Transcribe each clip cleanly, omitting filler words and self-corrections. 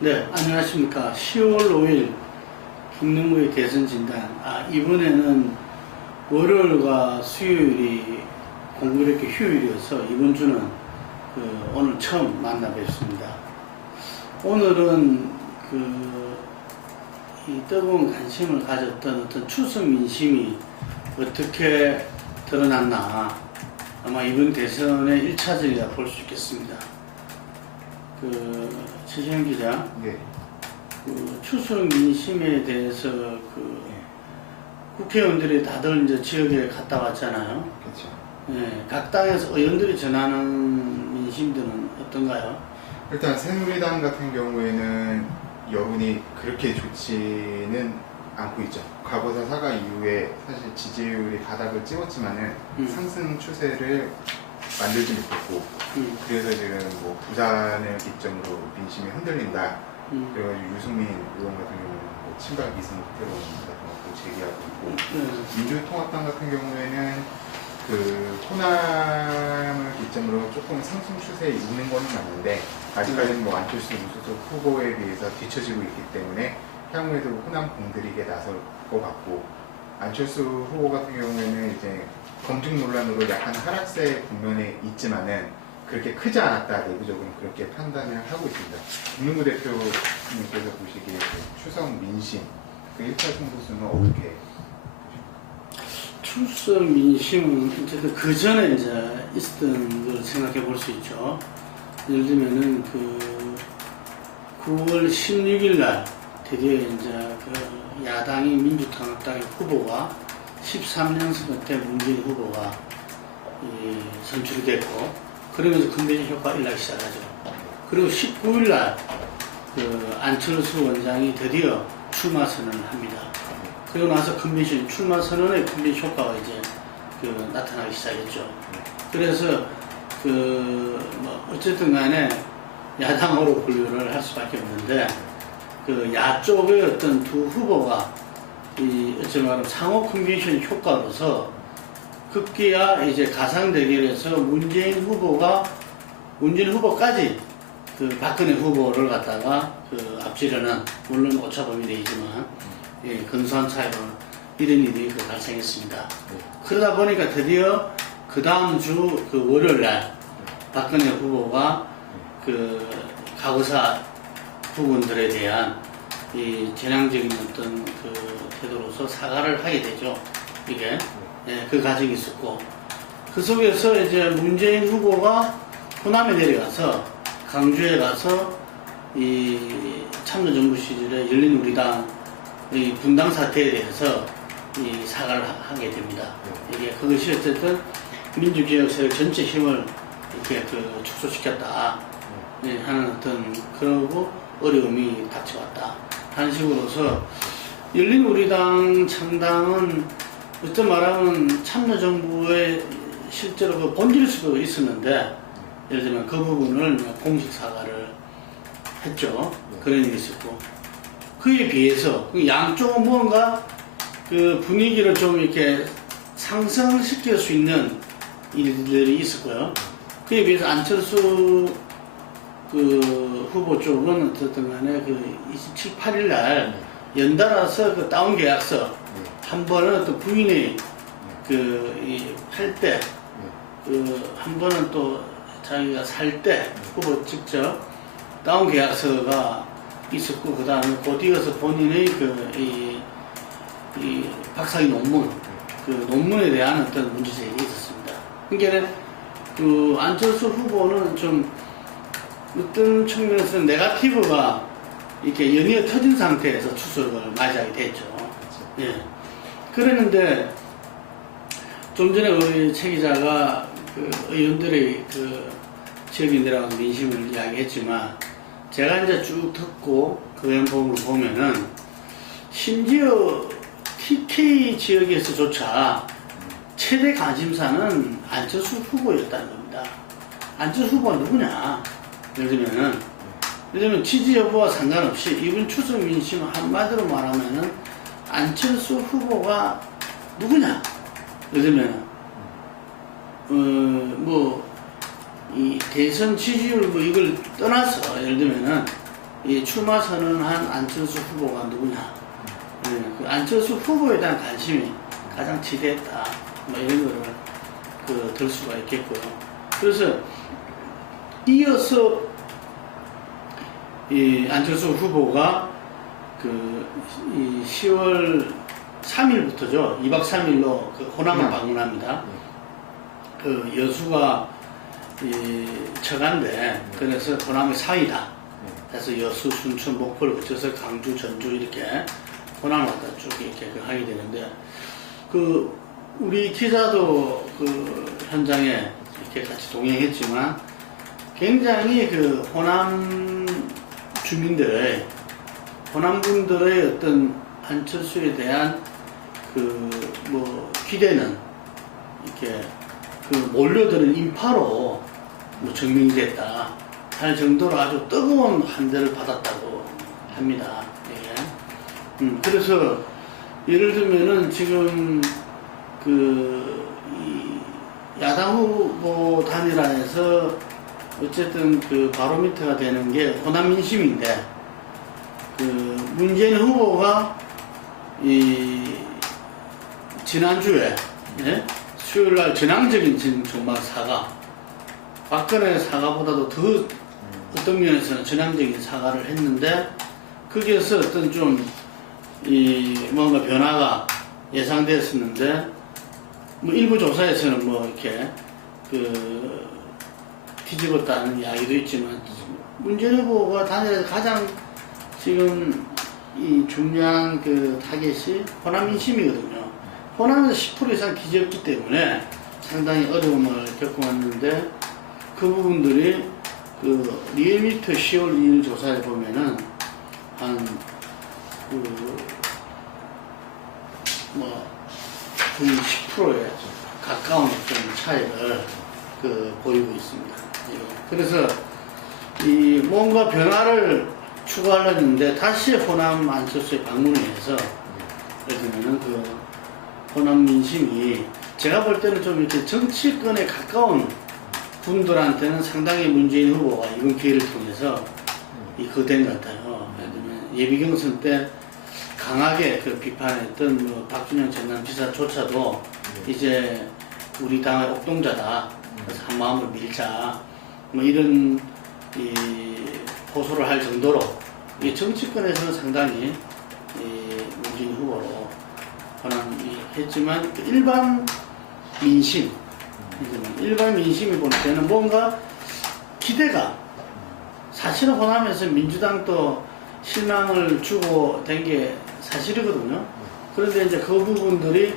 네, 안녕하십니까. 10월 5일 김능무의 대선 진단. 이번에는 월요일과 수요일이 공교롭게 휴일이어서 이번 주는 오늘 처음 만나 뵙습니다. 오늘은 이 뜨거운 관심을 가졌던 어떤 추석 민심이 어떻게 드러났나. 아마 이번 대선의 1차전이라 볼 수 있겠습니다. 최시현 기자, 네. 추석 민심에 대해서 국회의원들이 다들 이제 지역에 갔다 왔잖아요. 그렇죠. 예, 각 당에서 의원들이 전하는 민심들은 어떤가요? 일단 새누리당 같은 경우에는 여론이 그렇게 좋지는 않고 있죠. 과거사 사과 이후에 사실 지지율이 바닥을 찍었지만은 상승 추세를 만들지 못했고, 그래서 지금 뭐 부산을 기점으로 민심이 흔들린다. 그래가지고 유승민 의원 같은 경우는 뭐 친박 이승 테러 같은 것도 제기하고 있고, 민주통합당 같은 경우에는 호남을 기점으로 조금 상승 추세에 있는 거는 맞는데, 아직까지는 뭐 안철수 무소속 후보에 비해서 뒤처지고 있기 때문에 향후에도 호남 공들이게 나설 것 같고, 안철수 후보 같은 경우에는 이제 검증 논란으로 약간 하락세 국면에 있지만은 그렇게 크지 않았다, 내부적으로 그렇게 판단을 하고 있습니다. 김능무 대표님께서 보시기에 추석 민심, 1차 승부수는 어떻게 보십니까? 추석 민심은 어쨌든 그 전에 이제 있었던 걸 생각해 볼 수 있죠. 예를 들면은 9월 16일 날 드디어 이제 야당이 민주통합당의 후보가 13년 선거 때 문재인 후보가 선출이 됐고, 그러면서 컨벤션 효과가 일어나기 시작하죠. 그리고 19일 날 안철수 원장이 드디어 출마 선언을 합니다. 그리고 나서 출마 선언의 컨벤션 효과가 이제 나타나기 시작했죠. 그래서 어쨌든 간에 야당으로 분류를 할 수밖에 없는데, 야 쪽의 어떤 두 후보가 어찌 말하면 상호 컨벤션 효과로서 급기야 이제 가상 대결에서 문재인 후보까지 박근혜 후보를 갖다가 앞지르는, 물론 오차범위 내지만 근소한 차이로 이런 일이 발생했습니다. 그러다 보니까 드디어 그 다음 주 월요일 날 박근혜 후보가 과거사 부분들에 대한 이 전향적인 어떤 태도로서 사과를 하게 되죠. 이게 그 과정이 있었고, 그 속에서 이제 문재인 후보가 호남에 내려가서 강주에 가서 이 참여정부 시절에 열린우리당 이 분당 사태에 대해서 이 사과를 하게 됩니다. 이게 그것이 어쨌든 민주개혁 세력 전체 힘을 이렇게 축소시켰다 하는 어떤 그러고 어려움이 닥쳐왔다 하는 식으로서, 열린우리당 창당은 어떤 말하면 참여정부의 실제로 본질일 수도 있었는데, 예를 들면 그 부분을 공식 사과를 했죠. 그런 일이 있었고, 그에 비해서 양쪽은 뭔가 분위기를 좀 이렇게 상승시킬 수 있는 일들이 있었고요. 그에 비해서 안철수 후보 쪽은 어쨌든 간에 27, 8일 날 연달아서 다운 계약서 한 번은 또 부인이 팔 때, 한 번은 또 자기가 살 때 후보 직접 다운 계약서가 있었고, 그 다음에 곧 이어서 본인의 이 박사학위 논문, 논문에 대한 어떤 문제제기가 있었습니다. 그러니까 안철수 후보는 좀 어떤 측면에서는 네거티브가 이렇게 연이어 터진 상태에서 추석을 맞이하게 됐죠. 예. 그랬는데, 좀 전에 우리 최 기자가 의원들의 지역에 내려가서 민심을 이야기했지만, 제가 이제 쭉 듣고 그 연봉을 보면은, 심지어 TK 지역에서조차 최대 관심사는 안철수 후보였다는 겁니다. 안철수 후보가 누구냐? 예를 들면 지지 여부와 상관없이 이번 추석 민심 한마디로 말하면은 안철수 후보가 누구냐? 예를 들면 이 대선 지지율 이걸 떠나서, 예를 들면은 이 출마 선언한 안철수 후보가 누구냐. 그 안철수 후보에 대한 관심이 가장 지대했다. 뭐 이런 거를 들 수가 있겠고요. 그래서 이어서 이 안철수 후보가 이 10월 3일부터죠. 2박 3일로 그 호남을 방문합니다. 그 여수가 처간데 그래서 호남의 사이다. 그래서 여수, 순천, 목포를 거쳐서 강주, 전주 이렇게 호남을 갖다 쭉 이렇게 하게 되는데 우리 기자도 현장에 이렇게 같이 동행했지만 굉장히 호남 주민들의 호남 분들의 어떤 안철수에 대한 기대는 이렇게 몰려드는 인파로 증명이 됐다 할 정도로 아주 뜨거운 환대를 받았다고 합니다. 예. 그래서 예를 들면은 지금 이 야당 후보 단일화에서 어쨌든 바로 밑에가 되는 게 호남 민심인데 문재인 후보가 지난주에 수요일날 전향적인 정말 사과, 박근혜 사과보다도 더 어떤 면에서는 전향적인 사과를 했는데 거기에서 어떤 뭔가 변화가 예상됐었는데 일부 조사에서는 이렇게 뒤집었다는 이야기도 있지만 문재인 후보가 단일화에서 가장 지금 이 중요한 타겟이 호남 민심이거든요. 호남에서 10% 이상 기재였기 때문에 상당히 어려움을 겪어왔는데 그 부분들이 리얼미터 10월 2일 조사에 보면은 거의 10%에 가까운 좀 차이를 보이고 있습니다. 예. 그래서 뭔가 변화를 추구하려는데 다시 호남 안철수에 방문을 해서 예를 들면은 호남 민심이 제가 볼 때는 좀 이렇게 정치권에 가까운 분들한테는 상당히 문재인 후보가 이번 기회를 통해서 거된 것 같아요. 예를 들면 예비경선 때 강하게 비판했던 박준영 전남지사조차도 이제 우리 당의 옥동자다. 그래서 한 마음으로 밀자. 이런 호소를 할 정도로 정치권에서는 상당히 문재인 후보로 했지만 일반 민심이 볼 때는 뭔가 기대가 사실은 호남에서 민주당도 실망을 주고 된 게 사실이거든요. 그런데 이제 그 부분들이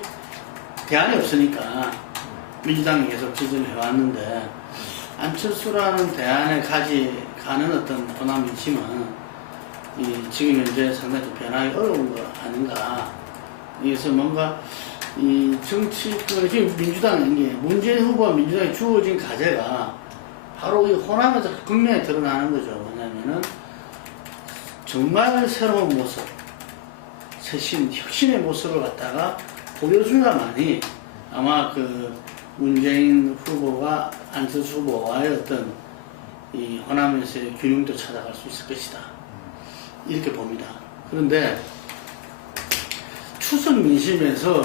대안이 없으니까 민주당이 계속 지지를 해왔는데 안철수라는 대안에 가는 어떤 호남 민심은 지금 현재 상당히 좀 변하기 어려운 거 아닌가. 그래서 뭔가 정치권에 지금 문재인 후보와 민주당이 주어진 과제가 바로 이 호남에서 극명히 드러나는 거죠. 왜냐면은 정말 새로운 모습, 혁신의 모습을 갖다가 보여줘야만이 아마 문재인 후보가 안철수 후보와의 어떤 이 호남에서의 균형도 찾아갈 수 있을 것이다. 이렇게 봅니다. 그런데 추석 민심에서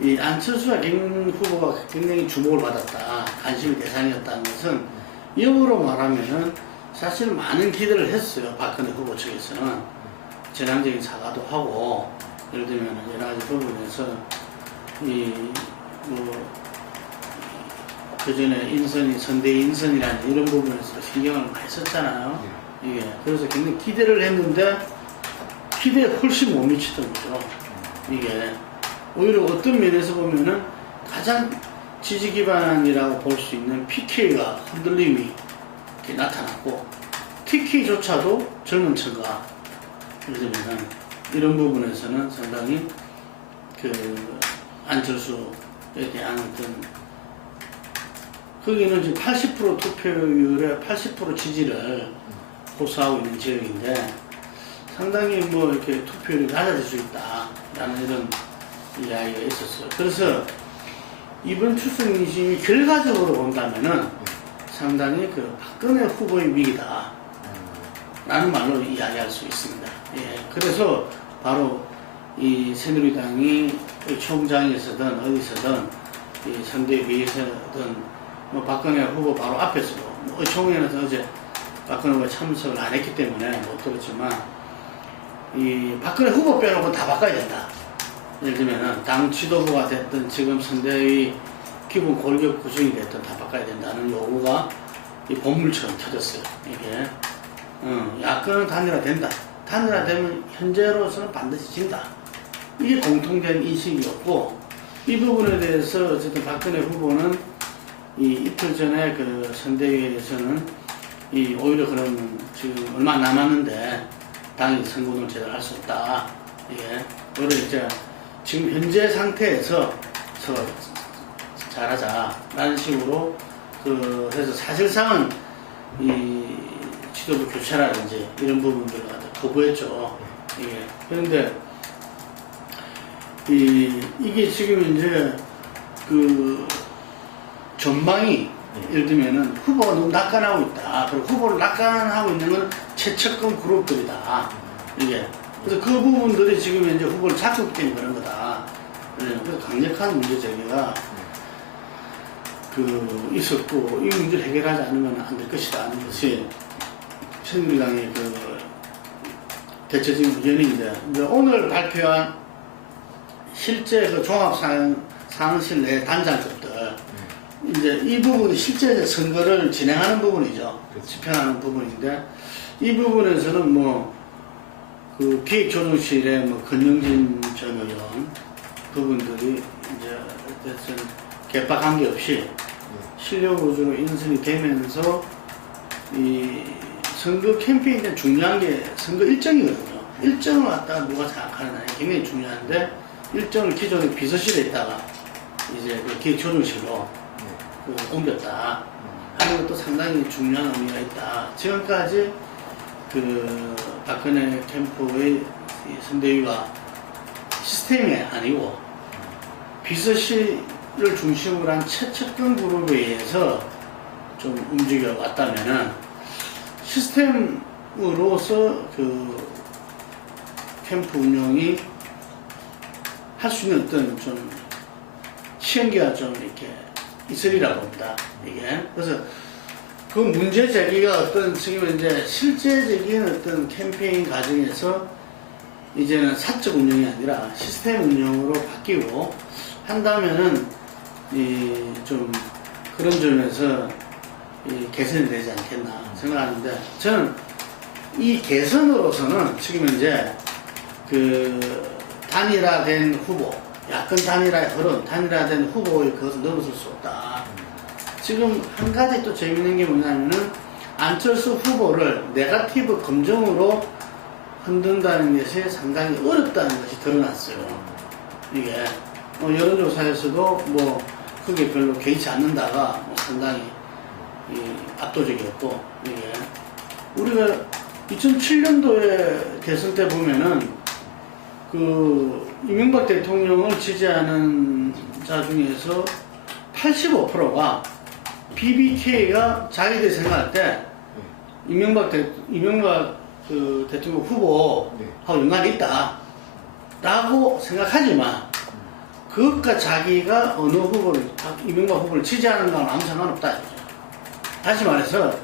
이 안철수와 김 후보가 굉장히 주목을 받았다, 관심의 대상이었다는 것은 영어로 말하면은 사실 많은 기대를 했어요. 박근혜 후보 측에서는 전향적인 사과도 하고 예를 들면 여러 가지 부분에서 그전에 선대위 인선이라는 이런 부분에서 신경을 많이 썼잖아요. 그래서 굉장히 기대를 했는데 기대에 훨씬 못 미치던 거죠. 오히려 어떤 면에서 보면은 가장 지지 기반이라고 볼 수 있는 PK가 흔들림이 이렇게 나타났고 TK조차도 젊은 층과 예를 들면 이런 부분에서는 상당히 안철수에 대한 어떤 거기는 지금 80% 투표율에 80% 지지를 호소하고 있는 지역인데 상당히 이렇게 투표율이 낮아질 수 있다라는 이런 이야기가 있었어요. 그래서 이번 추석 민심이 결과적으로 본다면은 상당히 박근혜 후보의 위기다. 라는 말로 이야기할 수 있습니다. 예, 그래서 바로 이 새누리당이 총장에서든 어디서든 이 선대위에서든 뭐 박근혜 후보 바로 앞에서도 뭐 총회에서 어제 박근혜 후보가 참석을 안 했기 때문에 못 들었지만 이 박근혜 후보 빼놓고 다 바꿔야 된다. 예를 들면은 당 지도부가 됐든 지금 선대위 기본 골격 구성이 됐든 다 바꿔야 된다는 요구가 이 본물처럼 터졌어요. 이게 야권은 단일화된다. 단일화되면 현재로서는 반드시 진다. 이게 공통된 인식이었고 이 부분에 대해서 어쨌든 박근혜 후보는 이 이틀 전에 그 선대위에서는 이 오히려 그러면 지금 얼마 남았는데 당이 선거운동을 제대로 할 수 없다. 예. 오히려 이제 지금 현재 상태에서 서로 잘하자라는 식으로 그래서 사실상은 이 지도부 교체라든지 이런 부분들을 거부했죠. 예. 그런데 이게 지금 이제 그 전망이 예를 들면은 후보가 너무 낙관하고 있다. 그리고 후보를 낙관하고 있는 건 최측근 그룹들이다. 이게 그래서 그 부분들이 지금 이제 후보를 자꾸 때문에 그런 거다. 그래서 강력한 문제 제기가 그 있었고 이 문제를 해결하지 않으면 안 될 것이다 하는 것이 새누리당의 그 대체적인 의견인데 이제 오늘 발표한 실제 그 종합상황실 내 단장급들 이제 이 부분이 실제 이제 선거를 진행하는 부분이죠. 집행하는 부분인데 이 부분에서는 뭐 그 기획조정실의 뭐 권영진 전 의원 부분들이 이제 어쨌든 개파 관계없이 실력 위주로 인선이 되면서 이 선거 캠페인에 중요한 게 선거 일정이거든요. 일정을 갖다가 누가 장악하느냐 굉장히 중요한데 일정을 기존의 비서실에 있다가 이제 그 기획조정실로 옮겼다 하는 것도 상당히 중요한 의미가 있다. 지금까지 그 박근혜 캠프의 선대위가 시스템이 아니고 비서실을 중심으로 한 최측근 그룹에 의해서 좀 움직여 왔다면은 시스템으로서 그 캠프 운영이 할 수 있는 어떤 좀 시행기가 좀 이렇게 있으리라고 봅니다. 이게 그래서 그 문제 제기가 어떤 지금 이제 실제적인 어떤 캠페인 과정에서 이제는 사적 운영이 아니라 시스템 운영으로 바뀌고 한다면은 이 좀 그런 점에서 이 개선이 되지 않겠나 생각하는데 저는 이 개선으로서는 지금 이제 그 단일화된 후보, 야권 단일화의 흐름, 단일화된 후보의 그것을 넘어설 수 없다. 지금 한 가지 또 재밌는 게 뭐냐면은 안철수 후보를 네거티브 검증으로 흔든다는 것이 상당히 어렵다는 것이 드러났어요. 이게 여론조사에서도 뭐 그게 별로 개의치 않는다가 뭐 상당히 압도적이었고 이게 우리가 2007년도에 대선 때 보면은 그 이명박 대통령을 지지하는 자 중에서 85%가 BBK가 자기들이 생각할 때 이명박 그 대통령 후보하고 연관이 있다 라고 생각하지만 그것과 자기가 어느 후보를 이명박 후보를 지지하는 건 아무 상관없다. 다시 말해서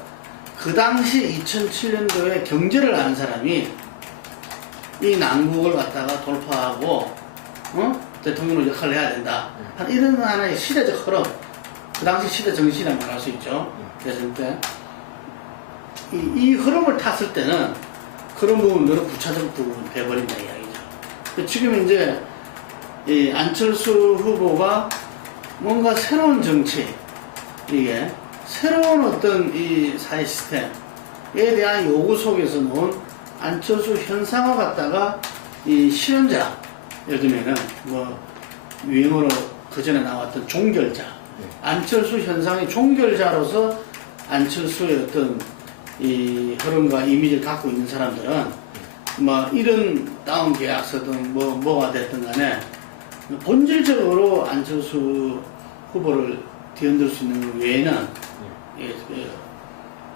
그 당시 2007년도에 경제를 아는 사람이 이 난국을 갖다가 돌파하고 대통령으로 역할을 해야 된다. 이런 하나의 시대적 흐름, 그 당시 시대 정신이라 말할 수 있죠. 대선 때 이 흐름을 탔을 때는 그런 부분들은 부차적 부분이 돼버린다 이야기죠. 지금 이제 이 안철수 후보가 뭔가 새로운 정치, 이게 새로운 어떤 이 사회 시스템에 대한 요구 속에서 놓은 안철수 현상을 갖다가 이 실현자, 예를 들면은 뭐 유행어로 그 전에 나왔던 종결자, 안철수 현상의 종결자로서 안철수의 어떤 이 흐름과 이미지를 갖고 있는 사람들은 뭐 이런 다운 계약서든 뭐가 됐든 간에 본질적으로 안철수 후보를 뒤흔들 수 있는 것 외에는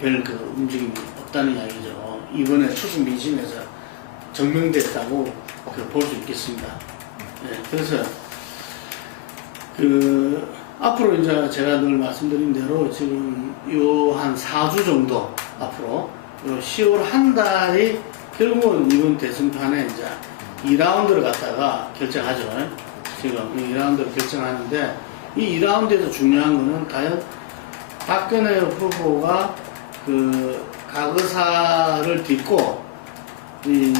별 그 움직임이 없다는 이야기죠. 이번에 추수 미진에서 증명됐다고 볼 수 있겠습니다. 예, 그래서 앞으로 이제 제가 늘 말씀드린 대로 지금 요 한 4주 정도 앞으로 요 10월 한 달이 결국은 이번 대선판에 이제 2라운드를 갖다가 결정하죠. 지금 2라운드를 결정하는데 이 2라운드에서 중요한 거는 과연 박근혜 후보가 가거사를 딛고 이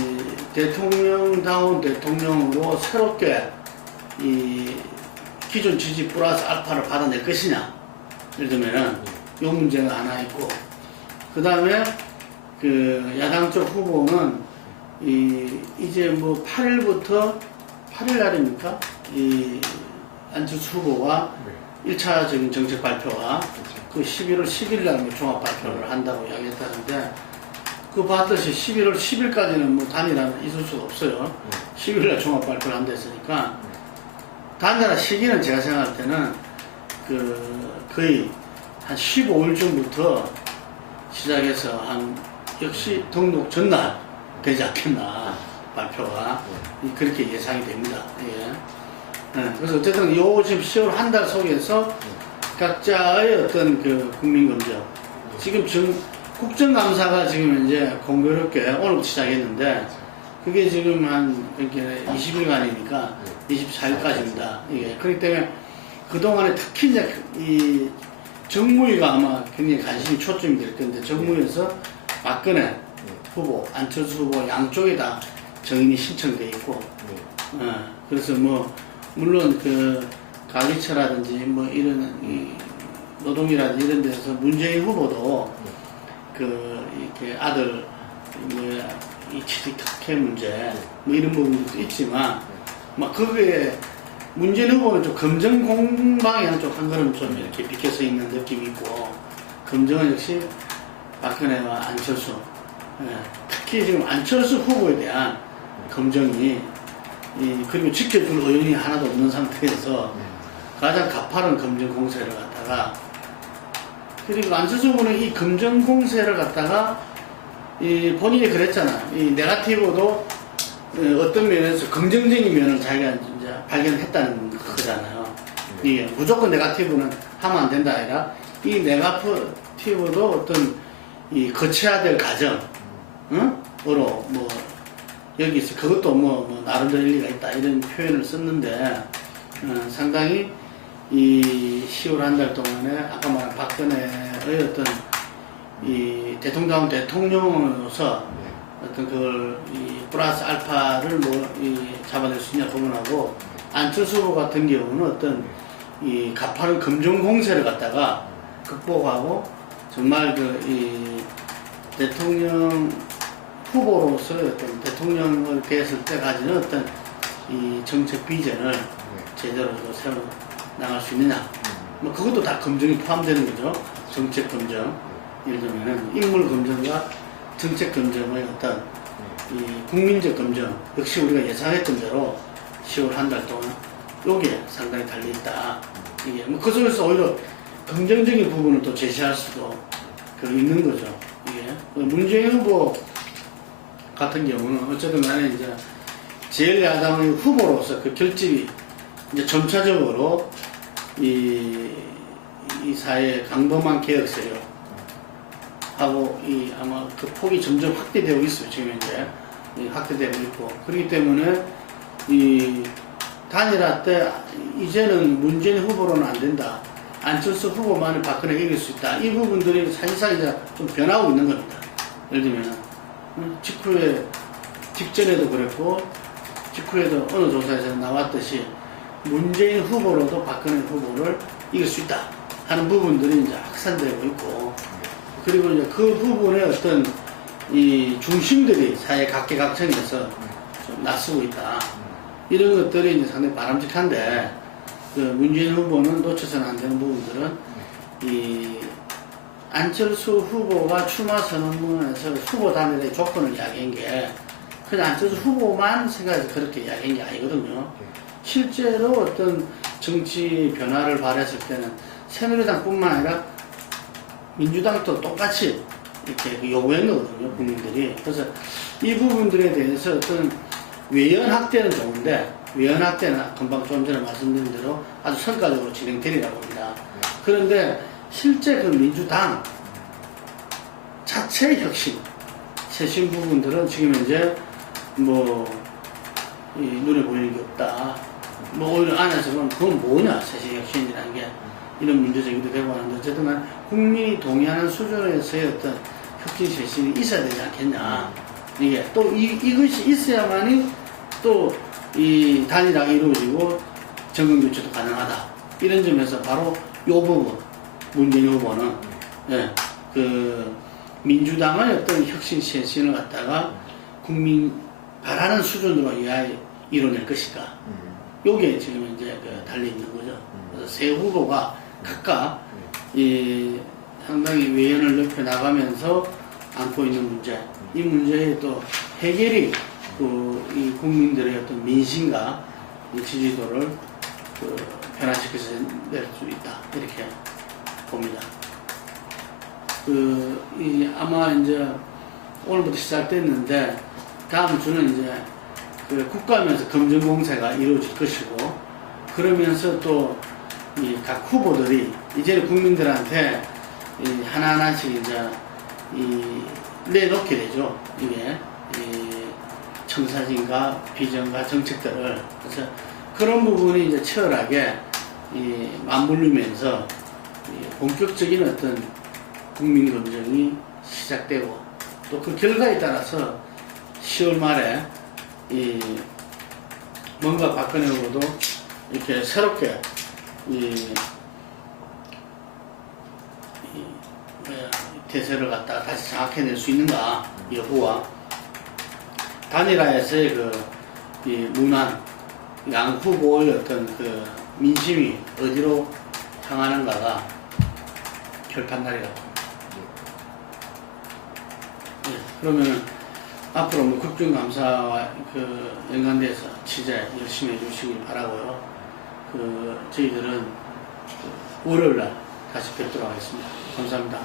대통령다운 대통령으로 새롭게 이 기존 지지 플러스 알파를 받아낼 것이냐. 예를 들면은 요 문제가 하나 있고, 그 다음에 야당 쪽 후보는 이제 뭐 8일부터 8일 날입니까? 이 안철수 후보가 1차적인 정책 발표와 그 11월 10일 날 종합 발표를 한다고 이야기했다는데, 그 봤듯이 11월 10일까지는 뭐 단일화는 있을 수가 없어요. 10일 날 종합 발표를 한다 했으니까, 단일화 시기는 제가 생각할 때는 거의 한 15일쯤부터 시작해서 역시 등록 전날 되지 않겠나, 발표가. 그렇게 예상이 됩니다. 예. 네, 그래서 어쨌든 지금 10월 한 달 속에서 각자의 어떤 국민검증, 지금 국정감사가 지금 이제 공교롭게 오늘부터 시작했는데, 그게 지금 이렇게 20일간이니까 24일까지입니다. 이게. 그렇기 때문에 그동안에 특히 이제 이 정무위가 아마 굉장히 관심이 초점이 될 건데, 정무위에서 박근혜 후보, 안철수 후보 양쪽에 다 정인이 신청돼 있고, 그래서 뭐, 물론 가기처라든지 뭐 이런 노동이라든지 이런 데서 문재인 후보도 이렇게 아들 이 취직 특혜 문제 뭐 이런 부분도 있지만, 막 거기에 문재인 후보는 좀 검증 공방에는 좀 한 걸음 좀 이렇게 비켜서 있는 느낌이 있고, 검증은 역시 박근혜와 안철수, 특히 지금 안철수 후보에 대한 검증이 그리고 지켜줄 의원이 하나도 없는 상태에서 가장 가파른 검증 공세를 갖다가, 그리고 안철수 후보는 이 검증 공세를 갖다가 본인이 그랬잖아. 이 네거티브도 어떤 면에서 긍정적인 면을 자기가 이제 발견했다는 거잖아요. 이게 무조건 네거티브는 하면 안 된다 아니라, 이 네거티브도 어떤 거쳐야 될 과정, 으로 뭐 여기서 그것도 뭐 나름대로 일리가 있다 이런 표현을 썼는데, 상당히 이 10월 한 달 동안에 아까 말한 박근혜의 어떤 이 대통령 대통령으로서 어떤 그걸 플러스 알파를 잡아낼 수 있냐 부분하고, 안철수 후보 같은 경우는 어떤 이 가파른 검증 공세를 갖다가 극복하고 정말 이 대통령 후보로서 어떤 대통령을 됐을 때 가지는 어떤 이 정책 비전을 제대로 세워 나갈 수 있느냐. 뭐 그것도 다 검증이 포함되는 거죠. 정책 검증. 예를 들면 인물 검증과 정책 검증의 어떤 이 국민적 검증, 역시 우리가 예상했던 대로 10월 한 달 동안 요게 상당히 달려있다. 이게 뭐 그 속에서 오히려 긍정적인 부분을 또 제시할 수도 있는 거죠. 이게 문재인 후보 같은 경우는 어쨌든 간에 이제 제1야당의 후보로서 그 결집이 이제 점차적으로 이 사회의 강범한 개혁 세력 하고 아마 그 폭이 점점 확대되고 있어요. 지금 이제 확대되고 있고, 그렇기 때문에 이 단일화 때 이제는 문재인 후보로는 안 된다. 안철수 후보만을 박근혜가 이길 수 있다. 이 부분들이 사실상 이제 좀 변하고 있는 겁니다. 예를 들면 직전에도 그랬고 직후에도 어느 조사에서 나왔듯이 문재인 후보로도 박근혜 후보를 이길 수 있다 하는 부분들이 이제 확산되고 있고, 그리고 이제 그 부분의 어떤 이 중심들이 사회 각계각층에서 좀 나서고 있다. 이런 것들이 이제 상당히 바람직한데, 문재인 후보는 놓쳐서는 안 되는 부분들은 이 안철수 후보가 출마 선언문에서 후보 단일의 조건을 이야기한 게 그냥 안철수 후보만 생각해서 그렇게 이야기한 게 아니거든요. 실제로 어떤 정치 변화를 바랬을 때는 새누리당뿐만 아니라 민주당도 똑같이 이렇게 그 요구한 거거든요, 국민들이. 그래서 이 부분들에 대해서 어떤 외연 확대는 좋은데, 외연 확대는 금방 좀 전에 말씀드린 대로 아주 성과적으로 진행되리라고 봅니다. 그런데 실제 그 민주당 자체의 혁신, 쇄신 부분들은 지금 현재 뭐 이 눈에 보이는 게 없다. 뭐 오히려 안에서 보면 그건 뭐냐, 쇄신 혁신이라는 게 이런 문제 제기도 되고 하는데 어쨌든 간 국민이 동의하는 수준에서의 어떤 혁신 쇄신이 있어야 되지 않겠냐. 이게 또 이것이 있어야만이 또 이 단일화가 이루어지고 정권 교체도 가능하다. 이런 점에서 바로 이 부분 문재인 후보는 예, 그 민주당의 어떤 혁신 쇄신을 갖다가 국민 바라는 수준으로 이뤄낼 것인가. 요게 지금 현재 그 달려 있는 거죠. 그래서 세 후보가 각각 이 상당히 외연을 넓혀 나가면서 안고 있는 문제, 이 문제의 또 해결이 이 국민들의 어떤 민심과 이 지지도를 변화시켜서 낼 수 있다, 이렇게 봅니다. 아마 이제 오늘부터 시작됐는데 다음 주는 이제 국가면서 검증 공세가 이루어질 것이고, 그러면서 또 이 각 후보들이 이제 국민들한테 하나하나씩 이제 내놓게 되죠. 이게 청사진과 비전과 정책들을. 그래서 그런 부분이 이제 치열하게 맞물리면서 본격적인 어떤 국민 검증이 시작되고, 또 그 결과에 따라서 10월 말에 뭔가 박근혜 후보도 이렇게 새롭게 대세를 갖다가 다시 장악해낼 수 있는가 여부와 단일화에서의 문안, 양 후보의 어떤 민심이 어디로 향하는가가 결판날이라고 합니다. 네, 그러면 앞으로 뭐 국정감사와 연관돼서 취재 열심히 해주시길 바라고요. 저희들은 월요일날 다시 뵙도록 하겠습니다. 감사합니다.